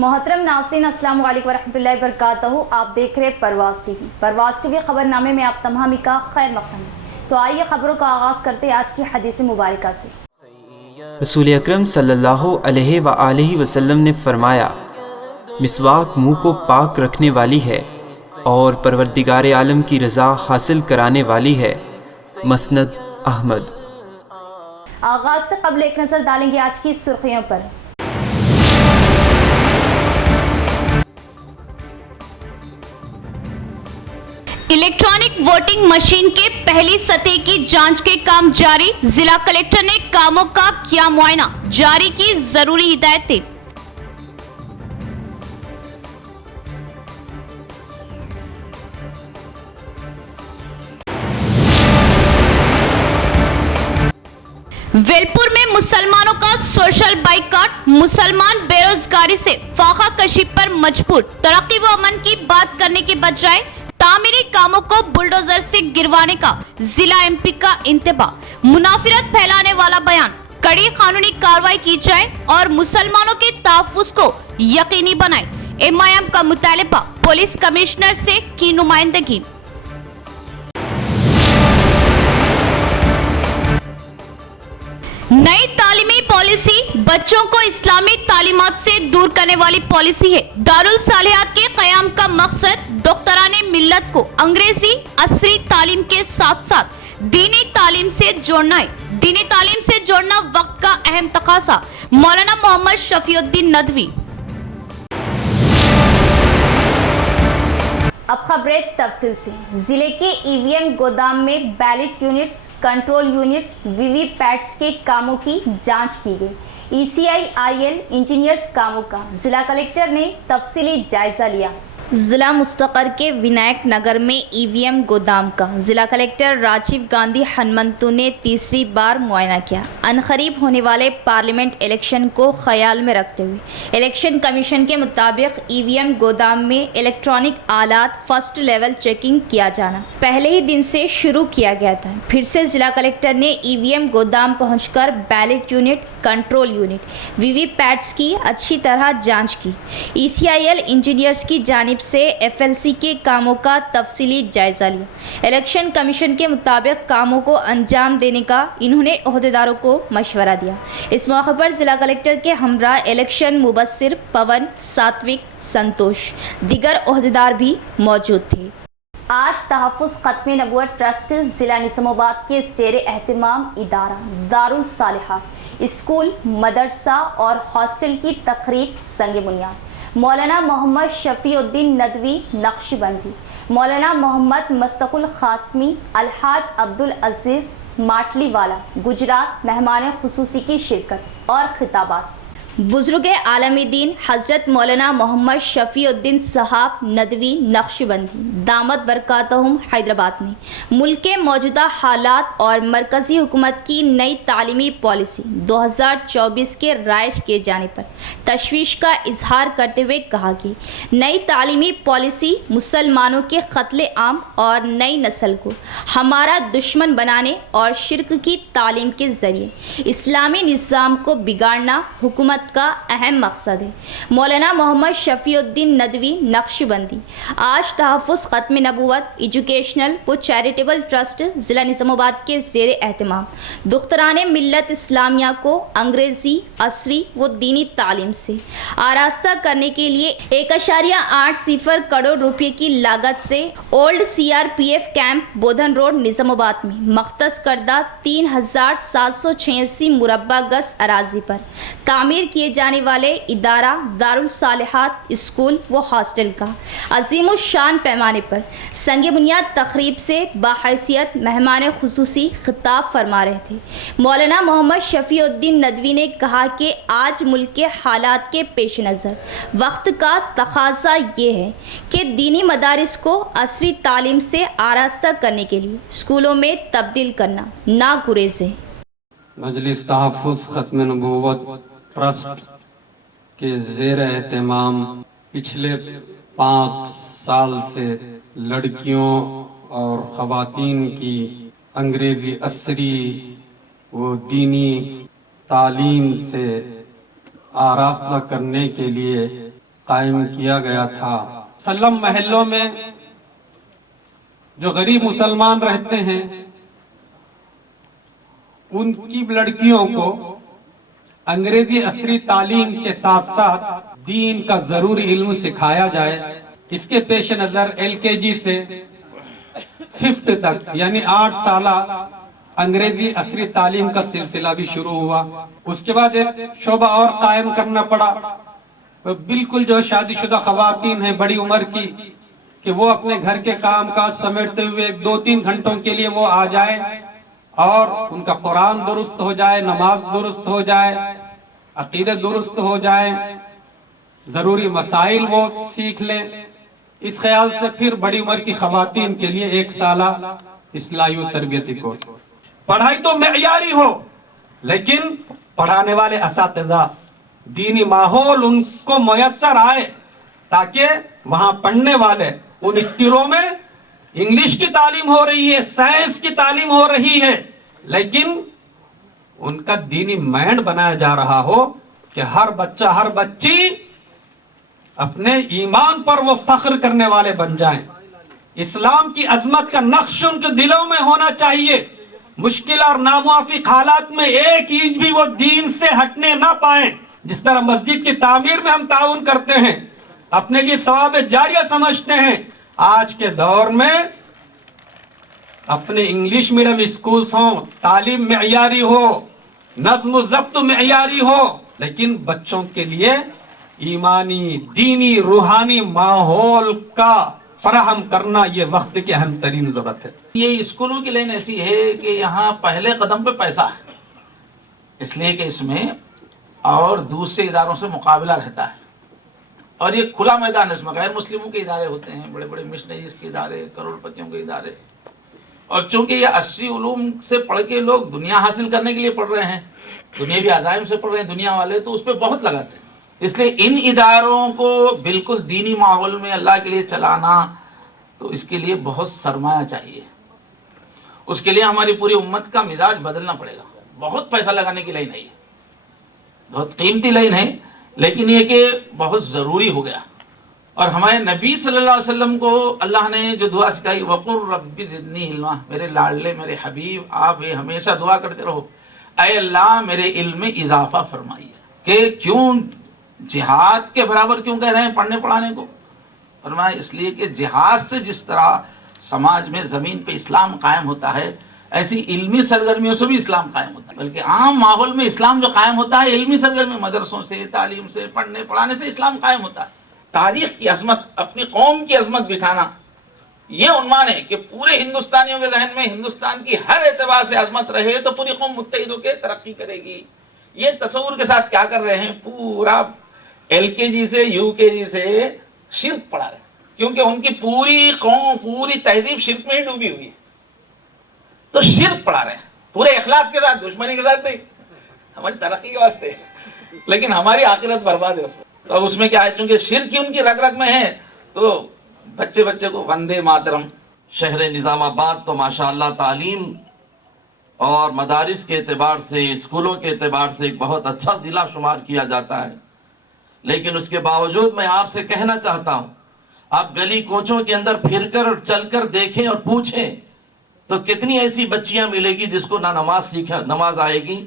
محترم ناظرین السلام علیکم ورحمۃ اللہ وبرکاتہ. آپ دیکھ رہے پرواز ٹی وی. پرواز ٹی وی خبر نامے میں آپ تمام کا خیر مقدم ہے. تو آئیے خبروں کا آغاز کرتے ہیں آج کی حدیث مبارکہ سے. رسول اکرم صلی اللہ علیہ وآلہ وسلم نے فرمایا، مسواک منہ کو پاک رکھنے والی ہے اور پروردگار عالم کی رضا حاصل کرانے والی ہے. مسند احمد. آغاز سے قبل ایک نظر ڈالیں گے آج کی سرخیوں پر. الیکٹرانک ووٹنگ مشین کے پہلی سطح کی جانچ کے کام جاری. ضلع کلکٹر نے کاموں کا کیا معائنہ، جاری کی ضروری ہدایتیں. ویلپور میں مسلمانوں کا سوشل بائیکاٹ. مسلمان بے روزگاری سے فاقہ کشی پر مجبور. ترقی و امن کی بات کرنے کے بجائے تعمیری کاموں کو بلڈوزر سے گروانے کا ضلع ایم پی کا انتباہ. منافرت پھیلانے والا بیان. کڑی قانونی کارروائی کی جائے اور مسلمانوں کے تحفظ کو یقینی بنائے. ایم آئی ایم کا مطالبہ. پولیس کمشنر سے کی نمائندگی. نئی تعلیمی پالیسی بچوں کو اسلامی تعلیمات سے دور کرنے والی پالیسی ہے. دارالصالحات کے قیام کا مقصد دختران ملت کو انگریزی عصری تعلیم کے ساتھ ساتھ دینی تعلیم سے جوڑنا ہے. دینی تعلیم سے جوڑنا وقت کا اہم تقاضا. مولانا محمد شفیع الدین ندوی. اب خبریں تفصیل سے. ضلع کے ای وی ایم گودام میں بیلٹ یونٹس، کنٹرول یونٹس، وی وی پیٹس کے کاموں کی جانچ کی گئی. ای سی آئی ایل انجینئرز کاموں کا ضلع کلکٹر نے تفصیلی جائزہ لیا. ضلع مستقر کے ونائک نگر میں ای وی ایم گودام کا ضلع کلکٹر راجیو گاندھی ہنمنتو نے تیسری بار معائنہ کیا. عنقریب ہونے والے پارلیمنٹ الیکشن کو خیال میں رکھتے ہوئے الیکشن کمیشن کے مطابق ای وی ایم گودام میں الیکٹرانک آلات فرسٹ لیول چیکنگ کیا جانا پہلے ہی دن سے شروع کیا گیا تھا. پھر سے ضلع کلکٹر نے ای وی ایم گودام پہنچ کر بیلٹ یونٹ، کنٹرول یونٹ، وی وی پیٹس کی اچھی طرح جانچ کی. ای سی آئی ایل انجینئرز کی جانب سے ایف ایل سی کے کاموں کا تفصیلی جائزہ لیا. الیکشن کمیشن کے مطابق کاموں کو انجام دینے کا انہوں نے عہدیداروں کو مشورہ دیا. اس موقع پر ضلع کلکٹر کے ہمراہ الیکشن مبصر پون، ساتوک، سنتوش، دیگر عہدیدار بھی موجود تھے. آج تحفظ ختم نبوت ٹرسٹ ضلع نظام آباد کے زیر اہتمام ادارہ دارالصالحات اسکول، مدرسہ اور ہاسٹل کی تقریب سنگ بنیاد. مولانا محمد شفیع الدین ندوی نقشبندی، مولانا محمد مستق القاسمی، الحاج عبدالعزیز ماٹلی والا گجرات مہمان خصوصی کی شرکت اور خطابات. بزرگ عالم دین حضرت مولانا محمد شفیع الدین صاحب ندوی نقشبندی دامت برکاتہم حیدرآباد نے ملک کے موجودہ حالات اور مرکزی حکومت کی نئی تعلیمی پالیسی 2024 کے رائج کیے جانے پر تشویش کا اظہار کرتے ہوئے کہا کہ نئی تعلیمی پالیسی مسلمانوں کے قتل عام اور نئی نسل کو ہمارا دشمن بنانے اور شرک کی تعلیم کے ذریعے اسلامی نظام کو بگاڑنا حکومت کا اہم مقصد ہے. مولانا محمد شفیع الدین ندوی نقشبندی آج تحفظ ختم نبوت ایجوکیشنل و چیریٹیبل ٹرسٹ ضلع نظام آباد کے زیر اہتمام دختران ملت اسلامیہ کو انگریزی عصری و دینی تعلیم سے آراستہ کرنے کے لیے 1.80 کروڑ روپے کی لاگت سے old C R P F camp Bodhan road Nizamabad میں مختص کردہ 3786 مربع گز اراضی پر تعمیر کیے جانے والے ادارہ دارالصالحات اسکول و ہاسٹل کا عظیم الشان پیمانے پر سنگ بنیاد تقریب سے بحیثیت مہمان خصوصی خطاب فرما رہے تھے. مولانا محمد شفیع الدین ندوی نے کہا کہ آج ملک کے حالات کے پیش نظر وقت کا تقاضا یہ ہے کہ دینی مدارس کو عصری تعلیم سے آراستہ کرنے کے لیے اسکولوں میں تبدیل کرنا نہ گریز ہے. مجلس تحفظ ختم نبوت ٹرسٹ کے زیر اہتمام پچھلے 5 سال سے لڑکیوں اور خواتین کی انگریزی عصری و دینی تعلیم سے آراستہ کرنے کے لیے قائم کیا گیا تھا۔ مسلم محلوں میں جو غریب مسلمان رہتے ہیں ان کی لڑکیوں کو انگریزی عصری تعلیم کے ساتھ ساتھ دین کا ضروری علم سکھایا جائے۔ اس کے پیش نظر LKG سے 5th تک یعنی 8 سالہ انگریزی عصری تعلیم کا سلسلہ بھی شروع ہوا۔ اس کے بعد ایک شعبہ اور قائم کرنا پڑا، بالکل جو شادی شدہ خواتین ہیں بڑی عمر کی، کہ وہ اپنے گھر کے کام کاج سمیٹتے ہوئے 2-3 گھنٹوں کے لیے وہ آ جائیں اور ان کا قرآن درست ہو جائے، نماز درست ہو جائے، عقیدہ درست ہو جائے، ضروری مسائل وہ سیکھ لیں۔ اس خیال سے پھر بڑی عمر کی خواتین کے لیے 1 سالہ اصلاحی و تربیتی کورس۔ پڑھائی تو معیاری ہو لیکن پڑھانے والے اساتذہ، دینی ماحول ان کو میسر آئے تاکہ وہاں پڑھنے والے ان اسکولوں میں انگلش کی تعلیم ہو رہی ہے، سائنس کی تعلیم ہو رہی ہے، لیکن ان کا دینی مائنڈ بنایا جا رہا ہو کہ ہر بچہ ہر بچی اپنے ایمان پر وہ فخر کرنے والے بن جائیں۔ اسلام کی عظمت کا نقش ان کے دلوں میں ہونا چاہیے، مشکل اور ناموافق حالات میں ایک انچ بھی وہ دین سے ہٹنے نہ پائیں۔ جس طرح مسجد کی تعمیر میں ہم تعاون کرتے ہیں، اپنے لیے ثواب جاریہ سمجھتے ہیں، آج کے دور میں اپنے انگلش میڈیم اسکولز ہوں، تعلیم معیاری ہو، نظم و ضبط معیاری ہو، لیکن بچوں کے لیے ایمانی، دینی، روحانی ماحول کا فراہم کرنا یہ وقت کی اہم ترین ضرورت ہے۔ یہ اسکولوں کی لائن ایسی ہے کہ یہاں پہلے قدم پہ پیسہ ہے، اس لیے کہ اس میں اور دوسرے اداروں سے مقابلہ رہتا ہے، اور یہ کھلا میدان ہے، اس میں غیر مسلموں کے ادارے ہوتے ہیں، بڑے بڑے مشنریز کے ادارے، کروڑ پتیوں کے ادارے، اور چونکہ یہ عصری علوم سے پڑھ کے لوگ دنیا حاصل کرنے کے لیے پڑھ رہے ہیں، دنیاوی عزائم سے پڑھ رہے ہیں دنیا والے، تو اس پہ بہت لگاتے ہیں۔ اس لیے ان اداروں کو بالکل دینی ماحول میں اللہ کے لیے چلانا، تو اس کے لیے بہت سرمایہ چاہیے، اس کے لیے ہماری پوری امت کا مزاج بدلنا پڑے گا۔ بہت پیسہ لگانے کی لائن ہے، بہت قیمتی لائن ہے، لیکن یہ کہ بہت ضروری ہو گیا۔ اور ہمارے نبی صلی اللہ علیہ وسلم کو اللہ نے جو دعا سکھائی، وَقُلْ رَبِّ زِدْنِي عِلْمًا، میرے لاڈلے میرے حبیب آپ یہ ہمیشہ دعا کرتے رہو، اے اللہ میرے علم میں اضافہ فرمائیے۔ کہ کیوں جہاد کے برابر کیوں کہہ رہے ہیں پڑھنے پڑھانے کو؟ فرمایا اس لیے کہ جہاد سے جس طرح سماج میں زمین پہ اسلام قائم ہوتا ہے، ایسی علمی سرگرمیوں سے بھی اسلام قائم ہوتا ہے، بلکہ عام ماحول میں اسلام جو قائم ہوتا ہے علمی سرگرمی، مدرسوں سے، تعلیم سے، پڑھنے پڑھانے سے اسلام قائم ہوتا ہے۔ تاریخ کی عظمت، اپنی قوم کی عظمت بٹھانا، یہ عنوان ہے کہ پورے ہندوستانیوں کے ذہن میں ہندوستان کی ہر اعتبار سے عظمت رہے تو پوری قوم متحد ہو کے ترقی کرے گی۔ یہ تصور کے ساتھ کیا کر رہے ہیں، پورا LKG سے UKG سے شرک پڑھا رہے ہیں، کیونکہ ان کی پوری قوم، پوری تہذیب شرک میں ہی ڈوبی ہوئی ہے، تو شرک پڑھا رہے ہیں پورے اخلاص کے ساتھ، دشمنی کے ساتھ نہیں، ہماری ترقی کے واسطے، لیکن ہماری آخرت برباد ہے اس میں۔ تو اب اس میں کیا ہے، چونکہ شرک ہی ان کی رگ رگ میں ہے، تو بچے کو وندے ماترم۔ شہر نظام آباد تو ماشاءاللہ تعلیم اور مدارس کے اعتبار سے، اسکولوں کے اعتبار سے ایک بہت اچھا ضلع شمار کیا جاتا ہے، لیکن اس کے باوجود میں آپ سے کہنا چاہتا ہوں، آپ گلی کوچوں کے اندر پھر کر اور چل کر دیکھیں اور پوچھیں تو کتنی ایسی بچیاں ملے گی جس کو نہ نماز آئے گی،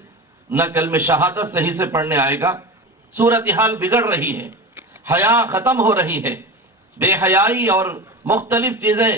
نہ کلمہ شہادت صحیح سے پڑھنے آئے گا۔ صورتحال بگڑ رہی ہے، حیا ختم ہو رہی ہے، بے حیائی اور مختلف چیزیں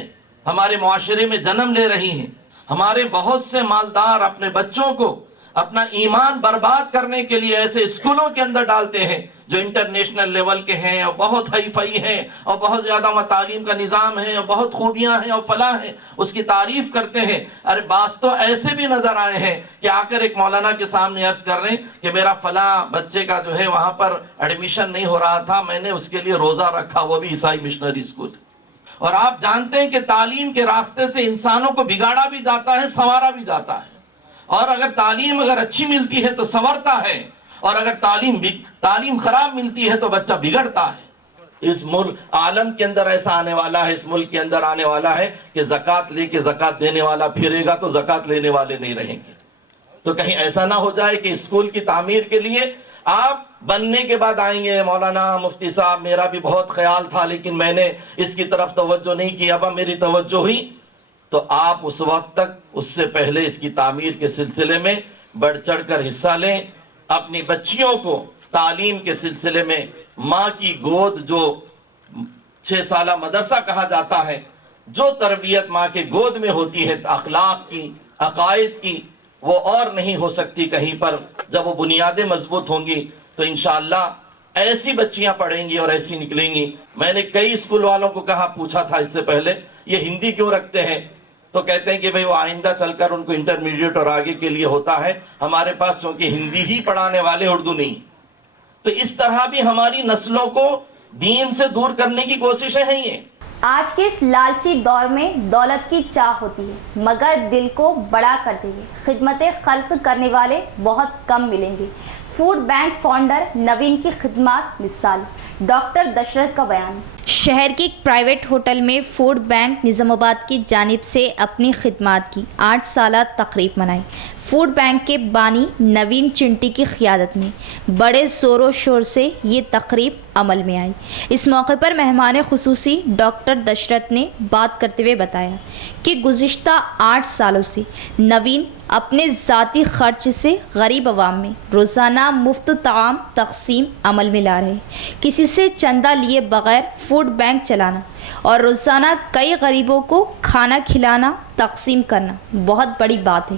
ہمارے معاشرے میں جنم لے رہی ہیں۔ ہمارے بہت سے مالدار اپنے بچوں کو اپنا ایمان برباد کرنے کے لیے ایسے اسکولوں کے اندر ڈالتے ہیں جو انٹرنیشنل لیول کے ہیں اور بہت ہائی فائی ہیں اور بہت زیادہ تعلیم کا نظام ہے اور بہت خوبیاں ہیں اور فلاں ہیں، اس کی تعریف کرتے ہیں۔ ارے بعض تو ایسے بھی نظر آئے ہیں کہ آ کر ایک مولانا کے سامنے عرض کر رہے ہیں کہ میرا فلاں بچے کا جو ہے وہاں پر ایڈمیشن نہیں ہو رہا تھا، میں نے اس کے لیے روزہ رکھا، وہ بھی عیسائی مشنری اسکول۔ اور آپ جانتے ہیں کہ تعلیم کے راستے سے انسانوں کو بگاڑا بھی جاتا ہے، سنوارا بھی جاتا ہے، اور اگر تعلیم اچھی ملتی ہے تو سنورتا ہے، اور اگر تعلیم خراب ملتی ہے تو بچہ بگڑتا ہے۔ اس ملک عالم کے اندر ایسا آنے والا ہے، اس ملک کے اندر آنے والا ہے کہ زکوٰۃ لے کے زکوٰۃ دینے والا پھرے گا تو زکوٰۃ لینے والے نہیں رہیں گے۔ تو کہیں ایسا نہ ہو جائے کہ اسکول کی تعمیر کے لیے آپ بننے کے بعد آئیں گے مولانا مفتی صاحب میرا بھی بہت خیال تھا لیکن میں نے اس کی طرف توجہ نہیں کی، اب میری توجہ ہوئی، تو آپ اس وقت تک اس سے پہلے اس کی تعمیر کے سلسلے میں بڑھ چڑھ کر حصہ لیں، اپنی بچیوں کو تعلیم کے سلسلے میں ماں کی گود، جو 6 سالہ مدرسہ کہا جاتا ہے، جو تربیت ماں کے گود میں ہوتی ہے اخلاق کی، عقائد کی، وہ اور نہیں ہو سکتی کہیں پر۔ جب وہ بنیادیں مضبوط ہوں گی تو انشاءاللہ ایسی بچیاں پڑھیں گی اور ایسی نکلیں گی۔ میں نے کئی اسکول والوں کو کہا، پوچھا تھا اس سے پہلے، یہ ہندی کیوں رکھتے ہیں؟ تو کہتے ہیں کہ بھئی وہ آئندہ چل کر ان کو انٹرمیڈیٹ اور آگے کے لیے ہوتا ہے، ہمارے پاس چونکہ ہندی ہی پڑھانے والے اردو نہیں۔ تو اس طرح بھی ہماری نسلوں کو دین سے دور کرنے کی کوششیں ہیں۔ یہ آج کے اس لالچی دور میں دولت کی چاہ ہوتی ہے مگر دل کو بڑا کرتے ہوئے خدمت خلق کرنے والے بہت کم ملیں گے۔ فوڈ بینک فاؤنڈر نوین کی خدمات مثال، ڈاکٹر دشرت کا بیان۔ شہر کے ایک پرائیویٹ ہوٹل میں فوڈ بینک نظام آباد کی جانب سے اپنی خدمات کی 8 سالہ تقریب منائی۔ فوڈ بینک کے بانی نوین چنٹی کی قیادت میں بڑے زور و شور سے یہ تقریب عمل میں آئی۔ اس موقع پر مہمان خصوصی ڈاکٹر دشرت نے بات کرتے ہوئے بتایا کہ گزشتہ 8 سالوں سے نوین اپنے ذاتی خرچ سے غریب عوام میں روزانہ مفت طعام تقسیم عمل میں لا رہے، کسی سے چندہ لیے بغیر فوڈ بینک چلانا اور روزانہ کئی غریبوں کو کھانا کھلانا تقسیم کرنا بہت بڑی بات ہے۔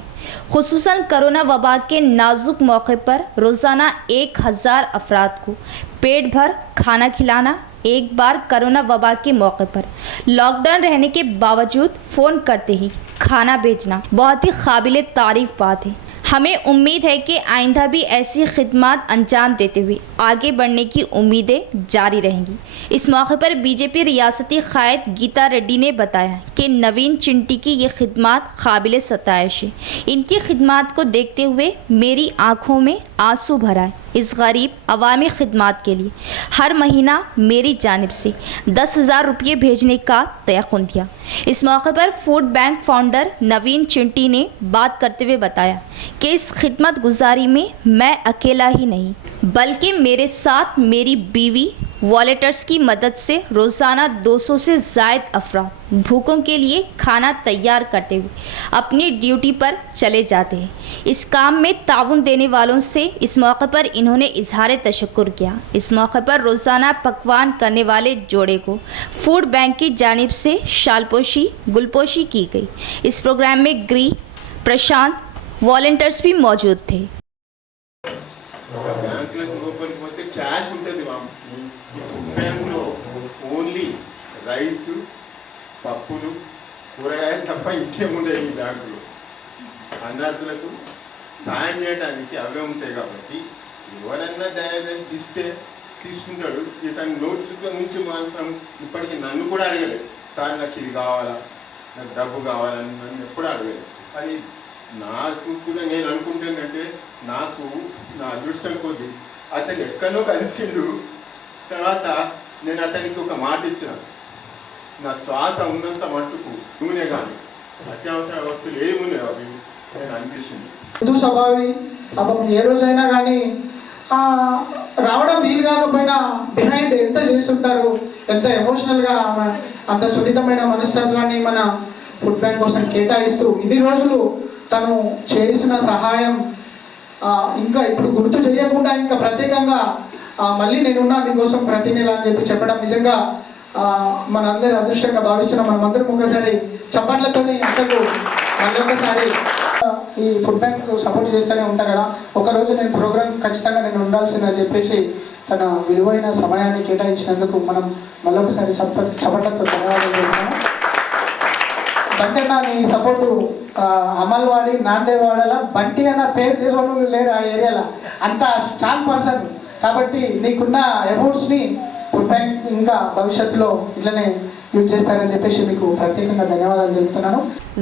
خصوصاً کرونا وبا کے نازک موقع پر روزانہ 1000 افراد کو پیٹ بھر کھانا کھلانا، ایک بار کرونا وبا کے موقع پر لاک ڈاؤن رہنے کے باوجود فون کرتے ہی کھانا بھیجنا بہت ہی قابل تعریف بات ہے۔ ہمیں امید ہے کہ آئندہ بھی ایسی خدمات انجام دیتے ہوئے آگے بڑھنے کی امیدیں جاری رہیں گی۔ اس موقع پر بی جے پی ریاستی قائد گیتا ریڈی نے بتایا کہ نوین چنٹی کی یہ خدمات قابل ستائش ہے۔ ان کی خدمات کو دیکھتے ہوئے میری آنکھوں میں آنسو بھر آئے۔ اس غریب عوامی خدمات کے لیے ہر مہینہ میری جانب سے 10,000 روپے بھیجنے کا تیقن دیا۔ اس موقع پر فوڈ بینک فاؤنڈر نوین چنٹی نے بات کرتے ہوئے بتایا کہ اس خدمت گزاری میں میں اکیلا ہی نہیں بلکہ میرے ساتھ میری بیوی والنٹیئرز کی مدد سے روزانہ 200 سے زائد افراد بھوکوں کے لیے کھانا تیار کرتے ہوئے اپنی ڈیوٹی پر چلے جاتے ہیں۔ اس کام میں تعاون دینے والوں سے اس موقع پر انہوں نے اظہار تشکر کیا۔ اس موقع پر روزانہ پکوان کرنے والے جوڑے کو فوڈ بینک کی جانب سے شال پوشی گلپوشی کی گئی۔ اس پروگرام میں گری پرشانت والنٹیئرز بھی موجود تھے۔ క్యాష్ ఉంటుంది బ్యాంక్లో ఓన్లీ రైస్ పప్పులు కూరగాయలు తప్ప ఇంకేముండవు ఈ బ్యాంకులో। అన్నార్థులకు సాయం చేయడానికి అవే ఉంటాయి కాబట్టి ఎవరన్నా దయచేసి ఇస్తే తీసుకుంటాడు। ఇతని నోట్లతో నుంచి మాత్రం ఇప్పటికీ నన్ను కూడా అడగలేదు, సార్ నాకు ఇది కావాలా, నాకు డబ్బు కావాలని నన్ను ఎప్పుడు అడగలేదు। అది నాకు కూడా నేను అనుకుంటుందంటే నాకు నా అదృష్టం కొద్ది అతను ఎక్కడో కలిసిండు। తర్వాత నేను అతనికి ఒక మాట ఇచ్చిన, నా శ్వాస ఉన్నంత మట్టుకు నూనె కానీ అత్యవసర వస్తువులు ఏమున్నాయో అవి నేను అందిస్తుంది। హిందూ స్వభావి పాపం ఏ రోజైనా కానీ రావడం వీలు కాకపోయినా బిహైండ్ ఎంత చేస్తుంటారు, ఎంత ఎమోషనల్గా అంత సున్నితమైన మనస్తత్వాన్ని మన ఫుడ్ బ్యాంక్ కోసం కేటాయిస్తూ ఇన్ని రోజులు తను చేసిన సహాయం ఇంకా ఇప్పుడు గుర్తు చేయకుండా ఇంకా ప్రత్యేకంగా మళ్ళీ నేనున్నా మీకోసం ప్రతి నెల అని చెప్పడం నిజంగా మనందరి అదృష్టంగా భావిస్తున్నాం। మనమందరం ఒకసారి చప్పట్లతో అసలు మళ్ళీ ఒకసారి ఈ ఫుడ్ బ్యాంక్ సపోర్ట్ చేస్తూనే ఉంటాం కదా, ఒకరోజు నేను ప్రోగ్రామ్ ఖచ్చితంగా నేను ఉండాల్సిందని చెప్పేసి తన విలువైన సమయాన్ని కేటాయించినందుకు మనం మళ్ళొకసారి చప్పట్లతో ధన్యవాదాలు చేస్తున్నాం। బంటి అన్న నీ సపోర్టు అమల్వాడి నాందేవాడల బంటి అన్న పేరు తెలియని లేరు ఆ ఏరియాలో, అంత స్ట్రాంగ్ పర్సన్ కాబట్టి నీకున్న ఎఫర్ట్స్ని ఫుడ్ బ్యాంక్ ఇంకా భవిష్యత్తులో ఇట్లనే యూజ్ చేస్తారని చెప్పేసి మీకు ప్రత్యేకంగా ధన్యవాదాలు తెలుపుతున్నాను।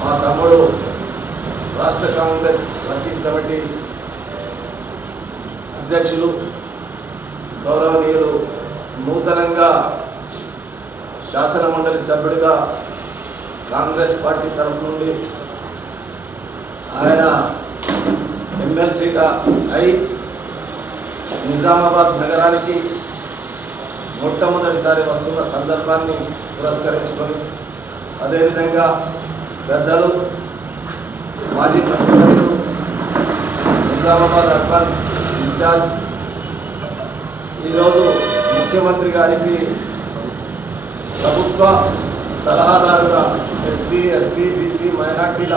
మా తమ్ముడు రాష్ట్ర కాంగ్రెస్ వర్కింగ్ కమిటీ అధ్యక్షులు గౌరవనీయులు నూతనంగా శాసన మండలి సభ్యుడిగా కాంగ్రెస్ పార్టీ తరఫు నుండి ఆయన ఎమ్మెల్సీగా అయి నిజామాబాద్ నగరానికి మొట్టమొదటిసారి వస్తున్న సందర్భాన్ని పురస్కరించుకొని అదేవిధంగా పెద్దలు మాజీ మంత్రులు, నిజామాబాద్ అర్బన్ ఇన్ఛార్జ్, ఈరోజు ముఖ్యమంత్రి గారికి ప్రభుత్వ సలహాదారుగా ఎస్సీ, ఎస్టీ, బీసీ, మైనార్టీల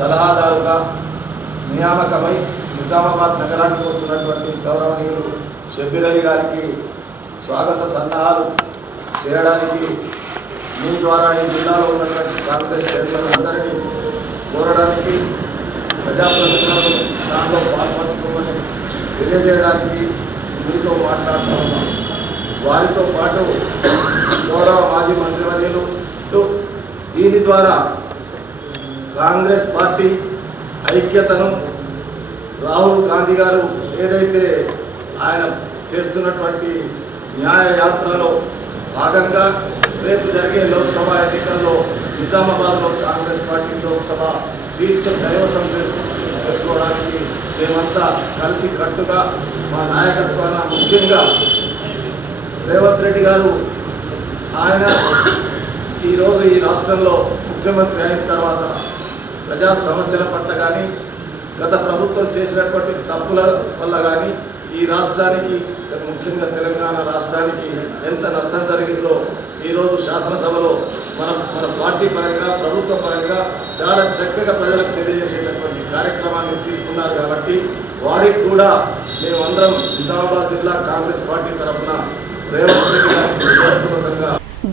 సలహాదారుగా నియామకమై నిజామాబాద్ నగరానికి వచ్చినటువంటి గౌరవనీయులు షబ్బీర్ అలీ గారికి స్వాగత సన్నాహాలు చేయడానికి మీ ద్వారా ఈ జిల్లాలో ఉన్నటువంటి కాంగ్రెస్ శ్రేణులందరినీ కోరడానికి, ప్రజాప్రతినిధులను దాంట్లో పాల్పంచుకోమని తెలియజేయడానికి మీతో మాట్లాడుతూ ఉన్నాం. వారితో పాటు గౌరవ మాజీ మంత్రివర్యులు దీని ద్వారా కాంగ్రెస్ పార్టీ ఐక్యతను రాహుల్ గాంధీ గారు ఏదైతే ఆయన చేస్తున్నటువంటి న్యాయ యాత్రలో భాగంగా రేపు జరిగే లోక్సభ ఎన్నికల్లో నిజామాబాద్లో కాంగ్రెస్ పార్టీ లోక్సభ సీట్లు కైవసం చేసుకోవడానికి మేమంతా కలిసి కట్టుగా మా నాయకత్వాన, ముఖ్యంగా రేవంత్ రెడ్డి గారు ఆయన ఈరోజు ఈ రాష్ట్రంలో ముఖ్యమంత్రి అయిన తర్వాత ప్రజా సమస్యల పట్ల కానీ, గత ప్రభుత్వం చేసినటువంటి తప్పుల వల్ల కానీ ఈ రాష్ట్రానికి, ముఖ్యంగా తెలంగాణ రాష్ట్రానికి ఎంత నష్టం జరిగిందో ఈరోజు శాసనసభలో మన పార్టీ పరంగా, ప్రభుత్వ పరంగా చాలా చక్కగా ప్రజలకు తెలియజేసేటటువంటి కార్యక్రమాన్ని తీసుకున్నారు. కాబట్టి వారికి కూడా మేమందరం నిజామాబాద్ జిల్లా కాంగ్రెస్ పార్టీ తరఫున రేవంత్ రెడ్డి గారికి హృదయపూర్వకంగా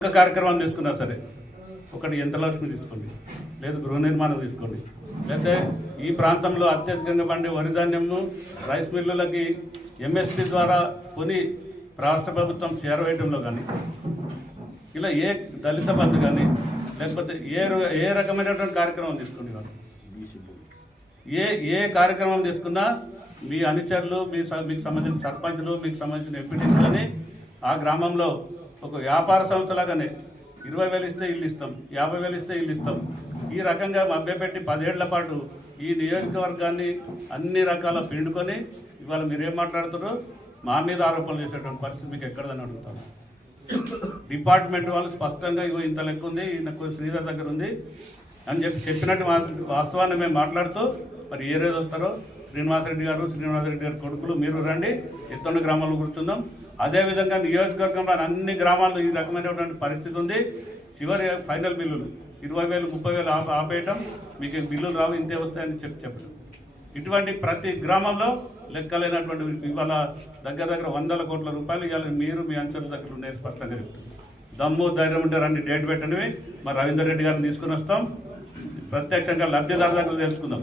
కార్యక్రమం తీసుకున్నా సరే, ఒకటి యంత్రలక్ష్మి తీసుకోండి, లేదు గృహ నిర్మాణం తీసుకోండి, లేకపోతే ఈ ప్రాంతంలో అత్యధికంగా పండే వరి ధాన్యము రైస్ మిల్లులకి MSP ద్వారా కొని రాష్ట్ర ప్రభుత్వం చేరవేయడంలో కానీ, ఇలా ఏ దళిత బంధు కానీ, లేకపోతే ఏ రకమైనటువంటి కార్యక్రమం తీసుకోండి కానీ, ఏ కార్యక్రమం తీసుకున్నా మీ అనుచరులు, మీకు సంబంధించిన సర్పంచులు, మీకు సంబంధించిన ఎంపీటీసీలని ఆ గ్రామంలో ఒక వ్యాపార సంస్థలాగానే 20,000 ఇస్తే ఇల్లు ఇస్తాం, 50,000 ఇస్తే ఇల్లు ఇస్తాం, ఈ రకంగా మభ్యపెట్టి 10 ఏళ్ల పాటు ఈ నియోజకవర్గాన్ని అన్ని రకాల పిండుకొని ఇవాళ మీరేం మాట్లాడుతారో మా మీద ఆరోపణలు చేసేటువంటి పరిస్థితి మీకు ఎక్కడదని అడుగుతాను. డిపార్ట్మెంట్ వాళ్ళు స్పష్టంగా ఇగో ఇంత లెక్క ఉంది, నాకు శ్రీధర్ దగ్గర ఉంది అని చెప్పినట్టు వాస్తవాన్ని మేము మాట్లాడుతూ మరి ఏ రోజు వస్తారో శ్రీనివాసరెడ్డి గారు కొడుకులు మీరు రండి, ఎత్తొండ గ్రామాల్లో కూర్చుందాం. అదేవిధంగా నియోజకవర్గంలో అన్ని గ్రామాల్లో ఈ రకమైనటువంటి పరిస్థితి ఉంది. చివరి ఫైనల్ బిల్లులు 20,000 30,000 ఆపేయటం, మీకు బిల్లులు రావు, ఇంతే వస్తాయని చెప్పడం, ఇటువంటి ప్రతి గ్రామంలో లెక్కలేనటువంటి ఇవాళ దగ్గర 100 కోట్ల రూపాయలు ఇవాళ మీరు మీ అంచెల దగ్గర ఉన్నాయి. స్పష్టంగా చెప్తుంది. దమ్ము ధైర్యం ఉంటే రండి, డేట్ పెట్టండి, మరి రవీందర్ రెడ్డి గారిని తీసుకుని వస్తాం, ప్రత్యక్షంగా లబ్ధిదారుల దగ్గర తెలుసుకుందాం.